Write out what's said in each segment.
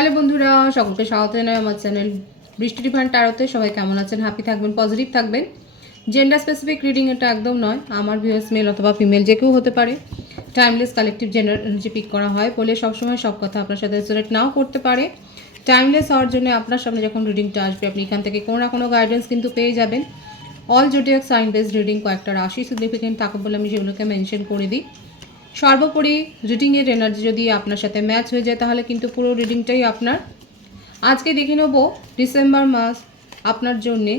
Hello বন্ধুরা, সকলকে স্বাগত জানাই আমার চ্যানেল বৃষ্টি ডিভাইন ট্যারোতে। সবাই কেমন আছেন? হ্যাপি থাকবেন, পজিটিভ থাকবেন। জেন্ডার স্পেসিফিক রিডিং এটা একদম নয়। আমার ভিউয়ার্স মেল অথবা ফিমেল যে কেউ হতে পারে। Timeless collective gender energy peak করা হয় বলে সবসময় সব কথা আপনার সাথে রিলেট নাও করতে পারে। টাইমলেস হওয়ার জন্য আপনার সামনে যখন রিডিংটা আসবে আপনি এখান থেকে কোনো না কোনো গাইডেন্স কিন্তু পেয়ে যাবেন। All zodiac sign based reading, কয়েকটা রাশি সিগনিফিকেন্ট থাকে বলে আমি সেগুলোকে মেনশন করে দিই। সর্বোপরি রিডিংয়ের এনার্জি যদি আপনার সাথে ম্যাচ হয়ে যায় তাহলে কিন্তু পুরো রিডিংটাই আপনার। আজকে দেখে নেব ডিসেম্বর মাস আপনার জন্যে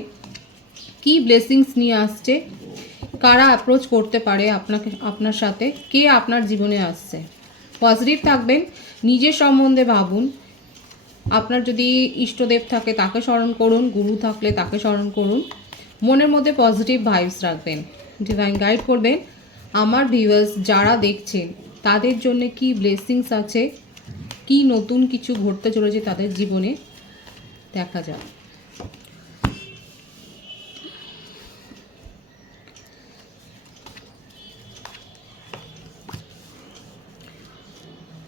কি ব্লেসিংস নিয়ে আসছে, কারা অ্যাপ্রোচ করতে পারে আপনার সাথে, কে আপনার জীবনে আসছে। পজিটিভ থাকবেন, নিজের সম্বন্ধে ভাবুন। আপনার যদি ইষ্টদেব থাকে তাকে স্মরণ করুন, গুরু থাকলে তাকে স্মরণ করুন। মনের মধ্যে পজিটিভ ভাইবস রাখবেন, ডিভাইন গাইড করবেন। আমার ভিউয়ার্স যারা দেখছেন তাদের জন্য কি ব্লেসিংস আছে, কি নতুন কিছু ঘটতে চলেছে তাদের জীবনে, দেখা যাক।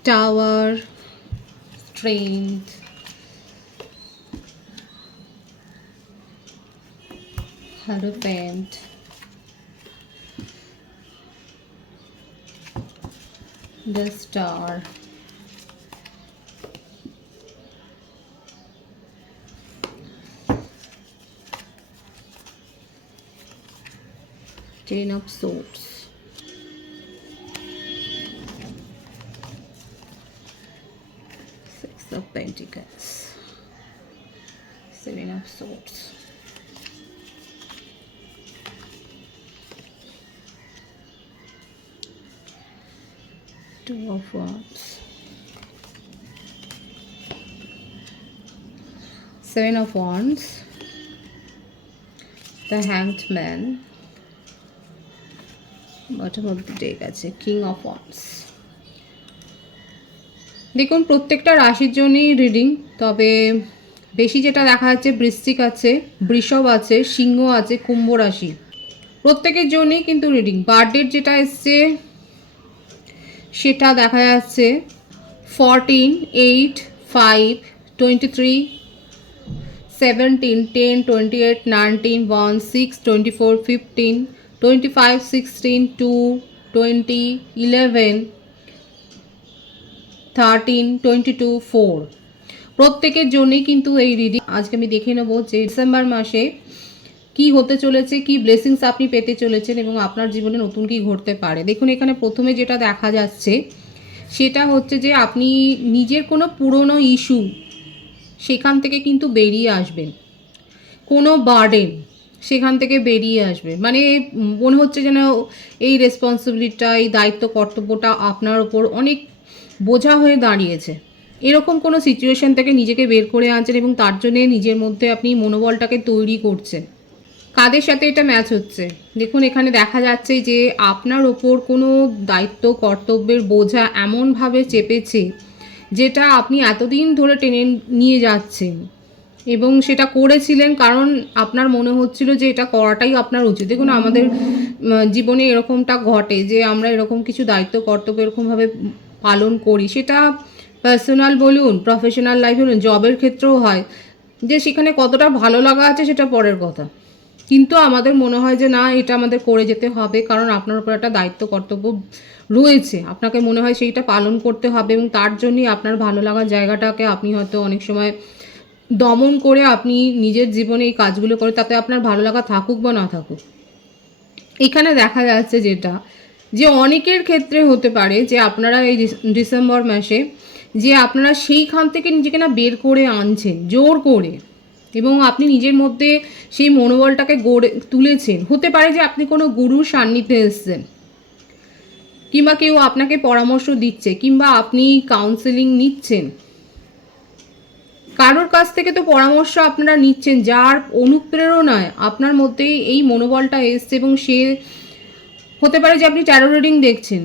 Tower, strength, hierophant, the star, Ten of Swords, Six of Pentacles, Seven of Swords, Two of Wands, Seven of Wands, the Hanged Man, bottom of the deck আছে King of Wands। দেখুন প্রত্যেকটা রাশির জন্যই রিডিং, তবে বেশি যেটা দেখা যাচ্ছে বৃশ্চিক আছে, বৃষভ আছে, সিংহ আছে, কুম্ভ রাশি, প্রত্যেকের জন্যই কিন্তু রিডিং। বার্থডেট যেটা এসছে সেটা দেখা যাচ্ছে 14, 8, 5, 23, 17, 10, 28, 19, 1, 6, 24, 15, 25, 16, 2, 20, 11, 13, 22, 4, প্রত্যেকের জন্যই কিন্তু এই রিডিং। আজকে আমি দেখে নেব যে ডিসেম্বর মাসে কি হতে চলেছে, কি ব্লেসিংস আপনি পেতে চলেছেন এবং আপনার জীবনে নতুন কি ঘটতে পারে। দেখুন এখানে প্রথমে যেটা দেখা যাচ্ছে সেটা হচ্ছে যে আপনি নিজের কোনো পুরনো ইস্যু সেখান থেকে কিন্তু বেরিয়ে আসবেন, কোনো বার্ডেন সেখান থেকে বেরিয়ে আসবে। মানে মনে হচ্ছে যেন এই রেসপন্সিবিলিটিটা, এই দায়িত্ব কর্তব্যটা আপনার ওপর অনেক বোঝা হয়ে দাঁড়িয়েছে। এরকম কোনো সিচুয়েশন থেকে নিজেকে বের করে আনছেন এবং তার জন্যে নিজের মধ্যে আপনি মনোবলটাকে তৈরি করছেন। কাদের সাথে এটা ম্যাচ হচ্ছে দেখুন, এখানে দেখা যাচ্ছে যে আপনার ওপর কোনো দায়িত্ব কর্তব্যের বোঝা এমনভাবে চেপেছে যেটা আপনি এতদিন ধরে টেনে নিয়ে যাচ্ছেন এবং সেটা করেছিলেন কারণ আপনার মনে হচ্ছিল যে এটা করাটাই আপনার উচিত। দেখুন আমাদের জীবনে এরকমটা ঘটে যে আমরা এরকম কিছু দায়িত্ব কর্তব্য এরকমভাবে পালন করি, সেটা পার্সোনাল বলুন, প্রফেশনাল লাইফ বলুন, জবের ক্ষেত্রেও হয়, যে সেখানে কতটা ভালো লাগা আছে সেটা পরের কথা, কিন্তু আমাদের মনে হয় যে না এটা আমাদের করে যেতে হবে কারণ আপনার উপর একটা দায়িত্ব কর্তব্য রয়েছে, আপনাকে মনে হয় সেইটা পালন করতে হবে এবং তার জন্যই আপনার ভালো লাগার জায়গাটাকে আপনি হয়তো অনেক সময় দমন করে আপনি নিজের জীবনে এই কাজগুলো করে, তাতে আপনার ভালো লাগা থাকুক বা না থাকুক। এখানে দেখা যাচ্ছে যেটা যে অনেকের ক্ষেত্রে হতে পারে যে আপনারা এই ডিসেম্বর মাসে যে আপনারা সেইখান থেকে নিজেকে না বের করে আনছেন জোর করে এবং আপনি নিজের মধ্যে সেই মনোবলটাকে গড়ে তুলেছেন। হতে পারে যে আপনি কোনো গুরুর সান্নিধ্যে এসেছেন কিংবা কেউ আপনাকে পরামর্শ দিচ্ছে কিংবা আপনি কাউন্সেলিং নিচ্ছেন, কারোর কাছ থেকে তো পরামর্শ আপনারা নিচ্ছেন যার অনুপ্রেরণায় আপনার মধ্যে এই মনোবলটা এসছে এবং সে হতে পারে যে আপনি ট্যারো রিডিং দেখছেন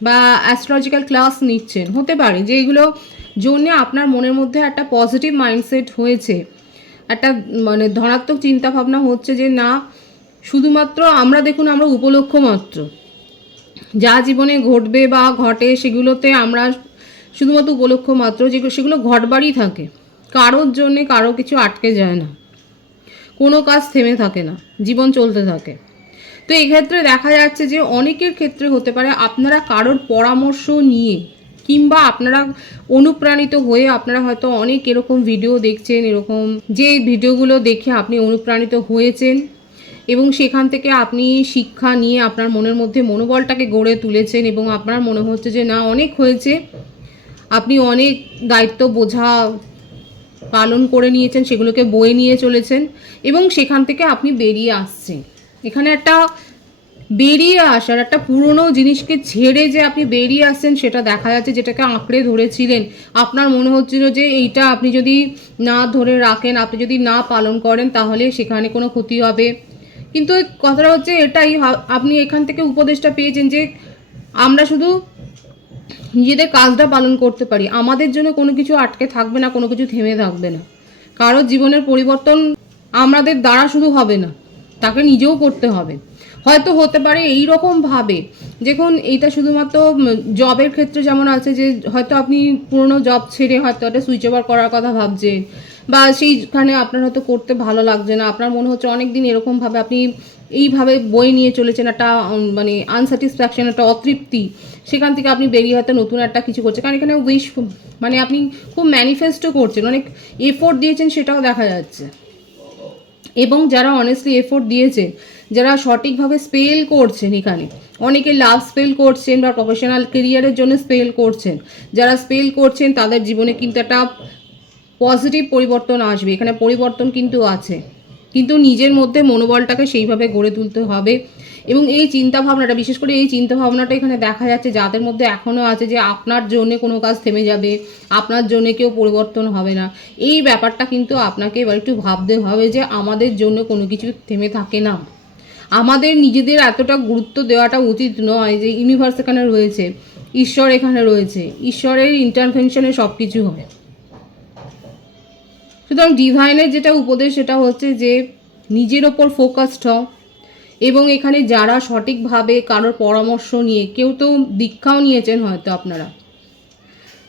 বা অ্যাস্ট্রোলজিক্যাল ক্লাস নিচ্ছেন, হতে পারে যে এগুলো জন্যে আপনার মনের মধ্যে একটা পজিটিভ মাইন্ডসেট হয়েছে, একটা মানে ধনাত্মক চিন্তাভাবনা হচ্ছে যে না শুধুমাত্র আমরা দেখুন আমরা উপলক্ষ মাত্র, যা জীবনে ঘটবে বা ঘটে সেগুলোতে আমরা শুধুমাত্র উপলক্ষ মাত্র, যেগুলো সেগুলো ঘটবারই থাকে। কারোর জন্যে কারো কিছু আটকে যায় না, কোনো কাজ থেমে থাকে না, জীবন চলতে থাকে। তো এক্ষেত্রে দেখা যাচ্ছে যে অনেকের ক্ষেত্রে হতে পারে আপনারা কারোর পরামর্শ নিয়ে কিংবা আপনারা অনুপ্রাণিত হয়ে আপনারা হয়তো অনেক এরকম ভিডিও দেখছেন, এরকম যে ভিডিওগুলো দেখে আপনি অনুপ্রাণিত হয়েছেন এবং সেখান থেকে আপনি শিক্ষা নিয়ে আপনার মনের মধ্যে মনোবলটাকে গড়ে তুলেছেন এবং আপনার মনে হচ্ছে যে না, অনেক হয়েছে, আপনি অনেক দায়িত্ব বোঝা পালন করে নিয়েছেন, সেগুলোকে বয়ে নিয়ে চলেছেন এবং সেখান থেকে আপনি বেরিয়ে আসছেন। এখানে একটা বেরিয়ে আসার, একটা পুরনো জিনিসকে ছেড়ে যে আপনি বেরিয়ে আসছেন সেটা দেখা যাচ্ছে। যেটাকে আঁকড়ে ধরেছিলেন, আপনার মনে হচ্ছিল যে এইটা আপনি যদি না ধরে রাখেন, আপনি যদি না পালন করেন তাহলে সেখানে কোনো ক্ষতি হবে। কিন্তু কথাটা হচ্ছে এটাই, আপনি এখান থেকে উপদেশটা পেয়েছেন যে আমরা শুধু নিজেদের কাজটা পালন করতে পারি, আমাদের জন্য কোনো কিছু আটকে থাকবে না, কোনো কিছু থেমে থাকবে না। কারো জীবনের পরিবর্তন আমাদের দ্বারা শুধু হবে না, তাকে নিজেও করতে হবে। হয়তো হতে পারে এই রকমভাবে, দেখুন এইটা শুধুমাত্র জবের ক্ষেত্রে যেমন আছে যে হয়তো আপনি পুরনো জব ছেড়ে হয়তো একটা সুইচ ওভার করার কথা ভাবছেন, বা সেইখানে আপনার হয়তো করতে ভালো লাগছে না, আপনার মনে হচ্ছে অনেক দিন এরকমভাবে আপনি এইভাবে বই নিয়ে চলেছেন, একটা মানে আনস্যাটিসফ্যাকশন, একটা অতৃপ্তি, সেখান থেকে আপনি বেরিয়ে হয়তো নতুন একটা কিছু করছেন। কারণ এখানে উইশ মানে আপনি খুব ম্যানিফেস্টো করছেন, অনেক এফোর্ট দিয়েছেন, সেটাও দেখা যাচ্ছে। এবং যারা অনেস্টলি এফোর্ট দিয়েছেন, যারা সঠিকভাবে স্পেল করছেন, এখানে অনেকে লাভ স্পেল করছেন বা প্রফেশনাল কেরিয়ারের জন্য স্পেল করছেন, যারা স্পেল করছেন তাদের জীবনে কিন্তু একটা পজিটিভ পরিবর্তন আসবে। এখানে পরিবর্তন কিন্তু আছে, কিন্তু নিজের মধ্যে মনোবলটাকে সেইভাবে গড়ে তুলতে হবে। এবং এই চিন্তাভাবনাটা, বিশেষ করে এই চিন্তাভাবনাটা এখানে দেখা যাচ্ছে যাদের মধ্যে এখনও আছে যে আপনার জন্যে কোনো কাজ থেমে যাবে, আপনার জন্যে কেউ পরিবর্তন হবে না, এই ব্যাপারটা কিন্তু আপনাকে এবার একটু ভাবতে হবে যে আমাদের জন্য কোনো কিছু থেমে থাকে না। আমাদের নিজেদের এতটা গুরুত্ব দেওয়াটা উচিত নয় যে ইউনিভার্স এখানে রয়েছে, ঈশ্বর এখানে রয়েছে, ঈশ্বরের ইন্টারভেনশনে সব কিছু হয়। সুতরাং ডিভাইনের যেটা উপদেশ সেটা হচ্ছে যে নিজের ওপর ফোকাসড হও। এবং এখানে যারা সঠিকভাবে কারোর পরামর্শ নিয়ে, কেউ তো দীক্ষাও নিয়েছেন হয়তো আপনারা,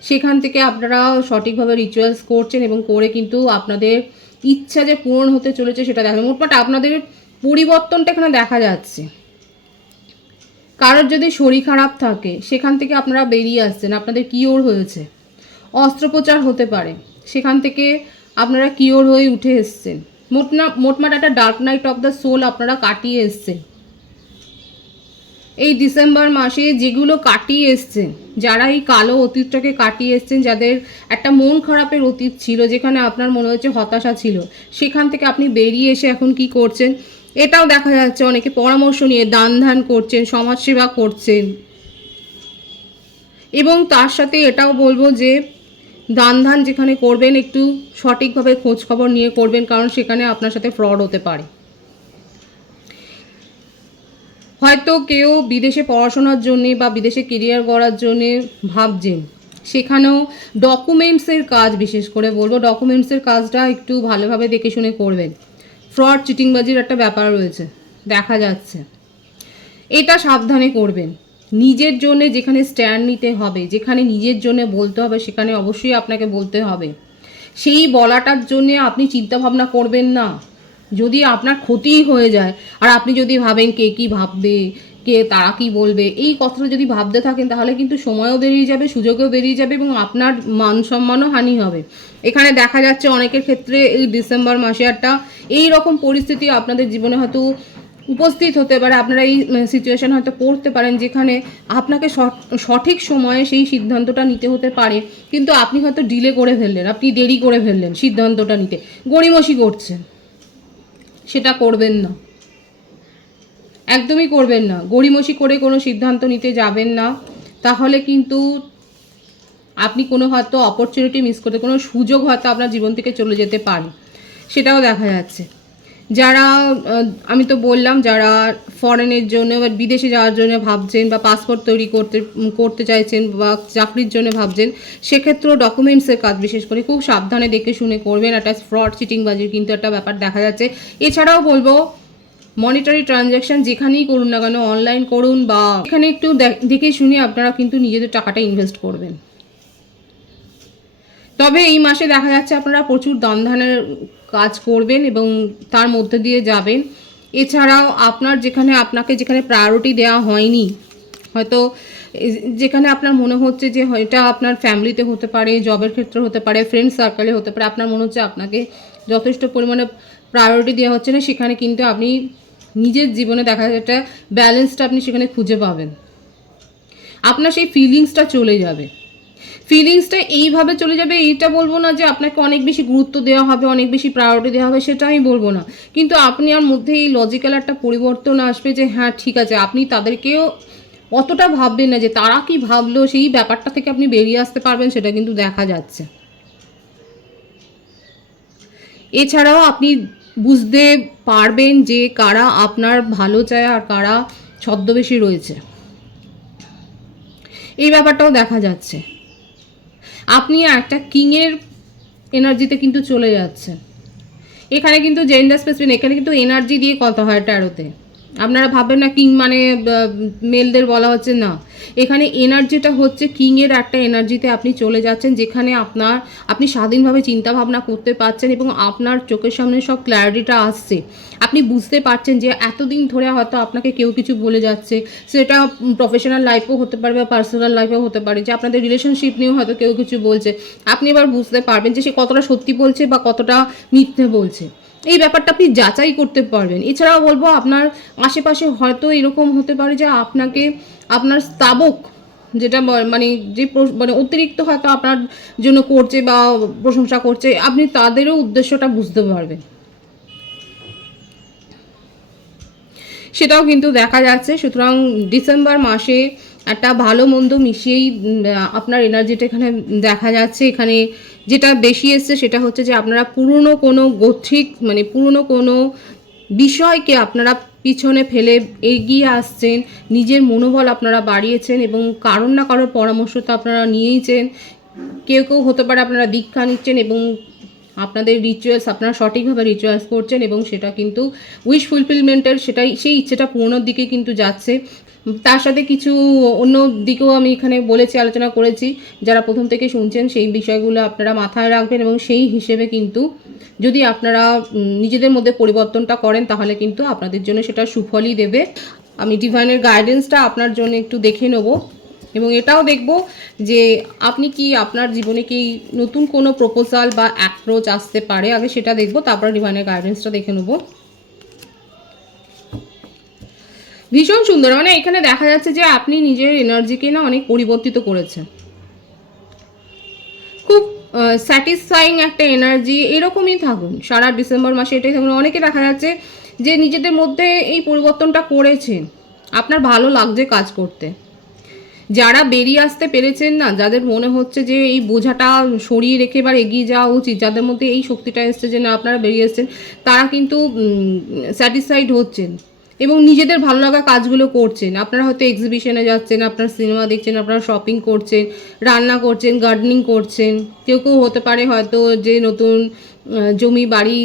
সেখান থেকে আপনারা সঠিকভাবে রিচুয়ালস করছেন এবং করে কিন্তু আপনাদের ইচ্ছা যে পূরণ হতে চলেছে সেটা দেখা, মোটমাট আপনাদের পরিবর্তনটা এখানে দেখা যাচ্ছে। কারোর যদি শরীর খারাপ থাকে সেখান থেকে আপনারা বেরিয়ে আসছেন, আপনাদের কিওর হয়েছে। অস্ত্রোপচার হতে পারে, সেখান থেকে আপনারা কিওর হয়ে উঠে এসছেন। মোটমাট একটা dark night of the soul আপনারা কাটিয়ে এসছেন। এই ডিসেম্বর মাসে যেগুলো কাটিয়ে এসছেন, যারা এই কালো অতীতটাকে কাটিয়ে এসছেন, যাদের একটা মন খারাপের অতীত ছিল, যেখানে আপনার মনে হচ্ছে হতাশা ছিল, সেখান থেকে আপনি বেরিয়ে এসে এখন কি করছেন এটাও দেখা যাচ্ছে। অনেকে পরামর্শ নিয়ে দান ধ্যান করছেন, সমাজসেবা করছেন। এবং তার সাথে এটাও বলবো যে দান ধ্যান যেখানে করবেন একটু সঠিকভাবে খোঁজ খবর নিয়ে করবেন, কারণ সেখানে আপনার সাথে ফ্রড হতে পারে। হয়তো কেউ বিদেশে পড়াশোনার জন্যে বা বিদেশে কেরিয়ার গড়ার জন্যে ভাবছেন, সেখানেও ডকুমেন্টসের কাজ, বিশেষ করে বলবো ডকুমেন্টসের কাজটা একটু ভালোভাবে দেখে শুনে করবেন। ফ্রড চিটিংবাজির একটা ব্যাপার রয়েছে দেখা যাচ্ছে, এটা সাবধানে করবেন। নিজের জন্যে যেখানে স্ট্যান্ড নিতে হবে, যেখানে নিজের জন্যে বলতে হবে, সেখানে অবশ্যই আপনাকে বলতে হবে। সেই বলাটার জন্যে আপনি চিন্তাভাবনা করবেন না। যদি আপনার ক্ষতিই হয়ে যায় আর আপনি যদি ভাবেন কে কী ভাববে, কে তারা কি বলবে, এই কথাটা যদি ভাবতে থাকেন তাহলে কিন্তু সময়ও বেরিয়ে যাবে, সুযোগও বেরিয়ে যাবে এবং আপনার মান সম্মানও হানি হবে। এখানে দেখা যাচ্ছে অনেকের ক্ষেত্রে এই ডিসেম্বর মাসে একটা এই রকম পরিস্থিতি আপনাদের জীবনে হয়তো উপস্থিত হতে পারে। আপনারা এই সিচুয়েশন হয়তো পড়তে পারেন যেখানে আপনাকে সঠিক সময়ে সেই সিদ্ধান্তটা নিতে হতে পারে, কিন্তু আপনি হয়তো ডিলে করে ফেললেন, আপনি দেরি করে ফেললেন সিদ্ধান্তটা নিতে, গড়িমসি করছেন। সেটা করবেন না, একদমই করবেন না। গড়িমসি করে কোনো সিদ্ধান্ত নিতে যাবেন না, তাহলে কিন্তু আপনি কোনো হয়তো অপরচুনিটি মিস করতে, কোনো সুযোগ হয়তো আপনার জীবন থেকে চলে যেতে পারে, সেটাও দেখা যাচ্ছে। যারা আমি তো বললাম যারা ফরেনের জন্য বা বিদেশে যাওয়ার জন্য ভাবছেন বা পাসপোর্ট তৈরি করতে চাইছেন বা চাকরির জন্য ভাবছেন, সেক্ষেত্রেও ডকুমেন্টসের কাজ বিশেষ করে খুব সাবধানে দেখে শুনে করবেন। একটা ফ্রড চিটিংবাজির কিন্তু একটা ব্যাপার দেখা যাচ্ছে। এছাড়াও বলবো মনিটারি ট্রানজ্যাকশান যেখানেই করুন না কেন, অনলাইন করুন বা এখানে একটু দেখে শুনে আপনারা কিন্তু নিজেদের টাকাটা ইনভেস্ট করবেন। তবে এই মাসে দেখা যাচ্ছে আপনারা প্রচুর দান ধ্যানের কাজ করবেন এবং তার মধ্যে দিয়ে যাবেন। এছাড়াও আপনার যেখানে প্রায়োরিটি দেওয়া হয়নি, হয়তো যেখানে আপনার মনে হচ্ছে যে এটা আপনার ফ্যামিলিতে হতে পারে, জবের ক্ষেত্রে হতে পারে, ফ্রেন্ড সার্কেলে হতে পারে, আপনার মনে হচ্ছে আপনাকে যথেষ্ট পরিমাণে প্রায়োরিটি দেওয়া হচ্ছে না, সেখানে কিন্তু আপনি নিজের জীবনে দেখা যায় একটা ব্যালেন্সটা আপনি সেখানে খুঁজে পাবেন। আপনার সেই ফিলিংসটা চলে যাবে, ফিলিংসটা এইভাবে চলে যাবে। এইটা বলবো না যে আপনাকে অনেক বেশি গুরুত্ব দেওয়া হবে, অনেক বেশি প্রায়োরিটি দেওয়া হবে, সেটা আমি বলবো না, কিন্তু আপনার মধ্যে এই লজিক্যাল একটা পরিবর্তন আসবে যে হ্যাঁ ঠিক আছে, আপনি তাদেরকেও অতটা ভাববেন না যে তারা কি ভাবলো, সেই ব্যাপারটা থেকে আপনি বেরিয়ে আসতে পারবেন, সেটা কিন্তু দেখা যাচ্ছে। এছাড়াও আপনি বুঝতে পারবেন যে কারা আপনার ভালো চায় আর কারা ছদ্মবেশী রয়েছে, এই ব্যাপারটাও দেখা যাচ্ছে। আপনি একটা কিংয়ের এনার্জিতে কিন্তু চলে যাচ্ছেন। এখানে কিন্তু জেন্ডার স্পেসিফিক, এখানে কিন্তু এনার্জি দিয়ে কথা হয় ট্যারোতে। আপনারা ভাববেন না কিং মানে মেলদের বলা হচ্ছে, না, এখানে এনার্জিটা হচ্ছে কিংয়ের একটা এনার্জিতে আপনি চলে যাচ্ছেন, যেখানে আপনি স্বাধীনভাবে চিন্তা ভাবনা করতে পারছেন এবং আপনার চোখের সামনে সব ক্ল্যারিটিটা আসছে। আপনি বুঝতে পারছেন যে এতদিন ধরে হয়তো আপনাকে কেউ কিছু বলে যাচ্ছে, সেটা প্রফেশনাল লাইফেও হতে পারে বা পার্সোনাল লাইফেও হতে পারে, যে আপনাদের রিলেশনশিপ নিয়েও হয়তো কেউ কিছু বলছে। আপনি এবার বুঝতে পারবেন যে সে কতটা সত্যি বলছে বা কতটা মিথ্যে বলছে, এই ব্যাপারটা আপনি যাচাই করতে পারবেন। এছাড়াও বলবো আপনার আশেপাশে হয়তো এরকম হতে পারে যে আপনার স্তাবক যেটা মানে অতিরিক্ত হয়তো আপনার জন্য করছে বা প্রশংসা করছে, আপনি তাদেরও উদ্দেশ্যটা বুঝতে পারবেন, সেটাও কিন্তু দেখা যাচ্ছে। সুতরাং ডিসেম্বর মাসে একটা ভালো মন্দ মিশিয়েই আপনার এনার্জিটা এখানে দেখা যাচ্ছে। এখানে যেটা বেশি এসছে সেটা হচ্ছে যে আপনারা পুরনো কোনো বিষয়কে আপনারা পিছনে ফেলে এগিয়ে আসছেন, নিজের মনোবল আপনারা বাড়িয়েছেন এবং কারোর না কারোর পরামর্শ তো আপনারা নিয়েইছেন। কেউ হতে পারে আপনারা দীক্ষা নিচ্ছেন এবং আপনাদের রিচুয়ালস আপনারা সঠিকভাবে রিচুয়ালস করছেন এবং সেটা কিন্তু উইশ ফুলফিলমেন্টের সেই ইচ্ছেটা পূর্ণর দিকে কিন্তু যাচ্ছে। তার সাথে কিছু অন্য দিকেও আমি এখানে আলোচনা করেছি, যারা প্রথম থেকে শুনছেন সেই বিষয়গুলো আপনারা মাথায় রাখবেন এবং সেই হিসেবে কিন্তু যদি আপনারা নিজেদের মধ্যে পরিবর্তনটা করেন তাহলে কিন্তু আপনাদের জন্য সেটা সুফলই দেবে। আমি ডিভাইনের গাইডেন্সটা আপনার জন্য একটু দেখে নেব এবং এটাও দেখব যে আপনার জীবনে কি নতুন কোনো প্রপোজাল বা অ্যাপ্রোচ আসতে পারে, আগে সেটা দেখব, তারপর ডিভাইনের গাইডেন্সটা দেখে নেব। ভীষণ সুন্দর, মানে এখানে দেখা যাচ্ছে যে আপনি নিজের এনার্জিকে না অনেক পরিবর্তিত করেছেন, খুব স্যাটিসফাইং একটা এনার্জি, এরকমই থাকুন সারা ডিসেম্বর মাসে, এটাই থাকুন। অনেকে দেখা যাচ্ছে যে নিজেদের মধ্যে এই পরিবর্তনটা করেছেন, আপনার ভালো লাগছে কাজ করতে। যারা বেরিয়ে আসতে পেরেছেন না, যাদের মনে হচ্ছে যে এই বোঝাটা সরিয়ে রেখে এবার এগিয়ে যাওয়া উচিত, যাদের মধ্যে এই শক্তিটা এসছে যে না আপনারা বেরিয়ে এসছেন, তারা কিন্তু স্যাটিসফাইড হচ্ছেন এবং নিজেদের ভালো লাগা কাজগুলো করছেন। আপনারা হয়তো এক্সিবিশনে যাচ্ছেন, আপনার সিনেমা দেখছেন, আপনারা শপিং করছেন, রান্না করছেন, গার্ডেনিং করছেন, কেউ হতে পারে হয়তো যে নতুন জমি বাড়ি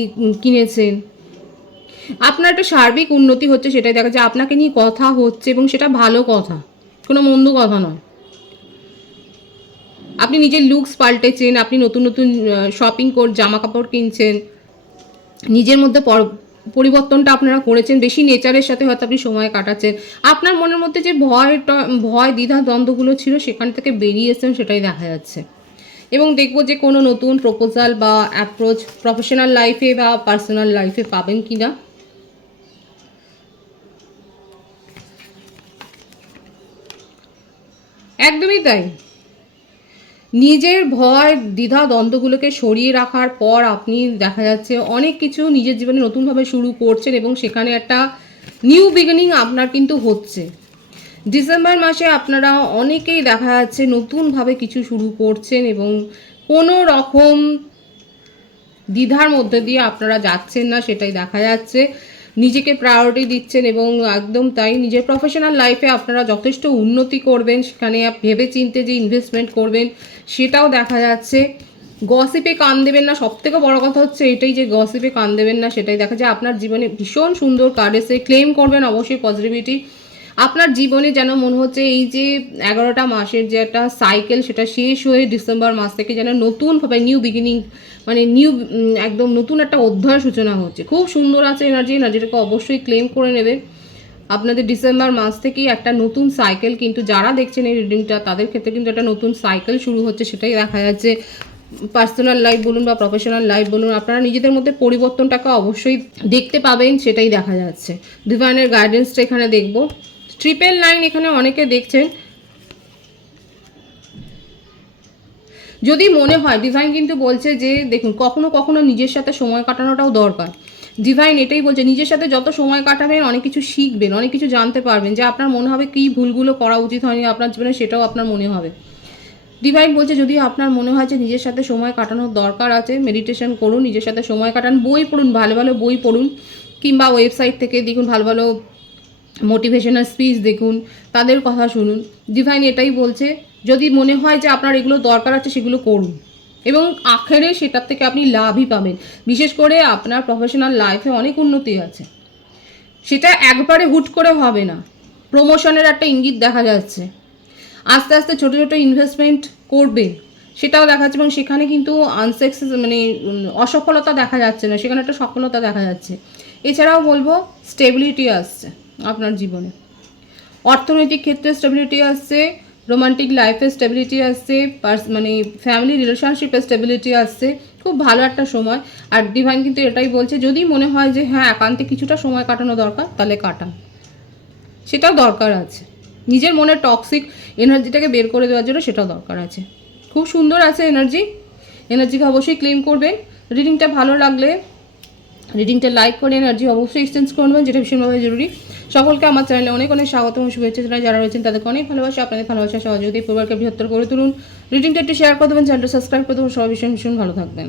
কিনেছেন। আপনার একটা সার্বিক উন্নতি হচ্ছে, সেটাই দেখা যায়। আপনাকে নিয়ে কথা হচ্ছে এবং সেটা ভালো কথা, কোনো মন্দ কথা নয়। আপনি নিজের লুকস পাল্টেছেন, আপনি নতুন নতুন শপিং জামা কাপড় কিনছেন, নিজের মধ্যে পরিবর্তনটা আপনারা করেছেন, বেশি নেচারের সাথে হয়তো আপনি সময় কাটাচ্ছেন। আপনার মনের মধ্যে যে ভয় দ্বিধা দ্বন্দ্বগুলো ছিল সেখান থেকে বেরিয়ে এসেছেন, সেটাই দেখা যাচ্ছে। এবং দেখবো যে কোনো নতুন প্রপোজাল বা অ্যাপ্রোচ প্রফেশনাল লাইফে বা পার্সোনাল লাইফে পাবেন কি না। একদমই তাই, নিজের ভয় দ্বিধা দ্বন্দ্বগুলোকে সরিয়ে রাখার পর আপনি দেখা যাচ্ছে অনেক কিছু নিজের জীবনে নতুনভাবে শুরু করছেন এবং সেখানে একটা নিউ বিগিনিং আপনার কিন্তু হচ্ছে। ডিসেম্বর মাসে আপনারা অনেকেই দেখা যাচ্ছে নতুনভাবে কিছু শুরু করছেন এবং কোনো রকম দ্বিধার মধ্যে দিয়ে আপনারা যাচ্ছেন না, সেটাই দেখা যাচ্ছে। নিজেকে প্রায়োরিটি দিচ্ছেন এবং একদম তাই, নিজের প্রফেশনাল লাইফে আপনারা যথেষ্ট উন্নতি করবেন, সেখানে ভেবে চিন্তে যে ইনভেস্টমেন্ট করবেন সেটাও দেখা যাচ্ছে। গসিপে কান দেবেন না, সবথেকে বড় কথা হচ্ছে এটাই যে গসিপে কান দেবেন না, সেটাই দেখা যায়। আপনার জীবনে ভীষণ সুন্দর কার্ড এসে ক্লেম করবেন অবশ্যই পজিটিভিটি। আপনার জীবনে যেন মনে হচ্ছে এই যে 11টা মাসের যে একটা সাইকেল সেটা শেষ হয়ে ডিসেম্বর মাস থেকে যেন নতুনভাবে নিউ বিগিনিং, মানে একদম নতুন একটা অধ্যায়ের সূচনা হচ্ছে। খুব সুন্দর আছে এনার্জিটাকে অবশ্যই ক্লেম করে নেবে। আপনাদের ডিসেম্বর মাস থেকেই একটা নতুন সাইকেল, কিন্তু যারা দেখছেন এই রিডিংটা তাদের ক্ষেত্রে কিন্তু একটা নতুন সাইকেল শুরু হচ্ছে, সেটাই দেখা যাচ্ছে। পার্সোনাল লাইফ বলুন বা প্রফেশনাল লাইফ বলুন, আপনারা নিজেদের মধ্যে পরিবর্তনটাকে অবশ্যই দেখতে পাবেন, সেটাই দেখা যাচ্ছে। ডিভাইনের গাইডেন্সটা এখানে দেখবো। 999 এখানে অনেকে দেখছেন। যদি মনে হয়, ডিভাইন কিন্তু বলছে যে দেখুন কখনো কখনো নিজের সাথে সময় কাটানোটাও দরকার। ডিভাইন এটাই বলছে, নিজের সাথে যত সময় কাটাবেন অনেক কিছু শিখবেন, অনেক কিছু জানতে পারবেন, যে আপনার মনে হবে কী ভুলগুলো করা উচিত হয়নি আপনার জীবনে, সেটাও আপনার মনে হবে। ডিভাইন বলছে যদি আপনার মনে হয় যে নিজের সাথে সময় কাটানোর দরকার আছে, মেডিটেশন করুন, নিজের সাথে সময় কাটান, বই পড়ুন, ভালো ভালো বই পড়ুন, কিংবা ওয়েবসাইট থেকে দেখুন ভালো ভালো মোটিভেশনাল স্পিচ দেখুন, তাদের কথা শুনুন। ডিভাইন এটাই বলছে যদি মনে হয় যে আপনার এগুলো দরকার আছে সেগুলো করুন, এবং আখেরে সেটার থেকে আপনি লাভই পাবেন। বিশেষ করে আপনার প্রফেশনাল লাইফে অনেক উন্নতি আছে, সেটা একবারে হুট করে হবে না। প্রমোশনের একটা ইঙ্গিত দেখা যাচ্ছে, আস্তে আস্তে ছোটো ছোটো ইনভেস্টমেন্ট করবেন, সেটাও দেখা যাচ্ছে, এবং সেখানে কিন্তু আনসাকসেস মানে অসফলতা দেখা যাচ্ছে না, সেখানে একটা সফলতা দেখা যাচ্ছে। এছাড়াও বলবো স্টেবিলিটি আসছে আপনার জীবনে, অর্থনৈতিক ক্ষেত্রে স্টেবিলিটি আসছে, রোমান্টিক লাইফে স্টেবিলিটি আসছে, মানে ফ্যামিলি রিলেশনশিপে স্টেবিলিটি আসছে। খুব ভালো একটা সময়। আর ডিভাইন কিন্তু এটাই বলছে যদি মনে হয় যে হ্যাঁ একান্তে কিছুটা সময় কাটানো দরকার, তাহলে কাটান, সেটাও দরকার আছে। নিজের মনের টক্সিক এনার্জিটাকে বের করে দেওয়ার জন্য সেটাও দরকার আছে। খুব সুন্দর আছে এনার্জিকে অবশ্যই ক্লেম করবেন। রিডিংটা ভালো লাগলে রিডিংটা লাইক করে এনার্জি অবশ্যই এক্সচেঞ্জ করবেন, যেটা ভীষণভাবে জরুরি। সকলকে আমার চ্যানেলে অনেক অনেক স্বাগত এবং শুভেচ্ছা জানাই। যারা রয়েছেন তাদেরকে অনেক ভালোবাসা, আপনাদের ভালোবাসা সহযোগিতা পরিবারকে বৃহত্তর করে তুলুন। রিডিংটা একটু শেয়ার করে দেবেন, চ্যানেলটা সাবস্ক্রাইব করে দেবেন। সবাই ভীষণ ভীষণ ভালো থাকবেন।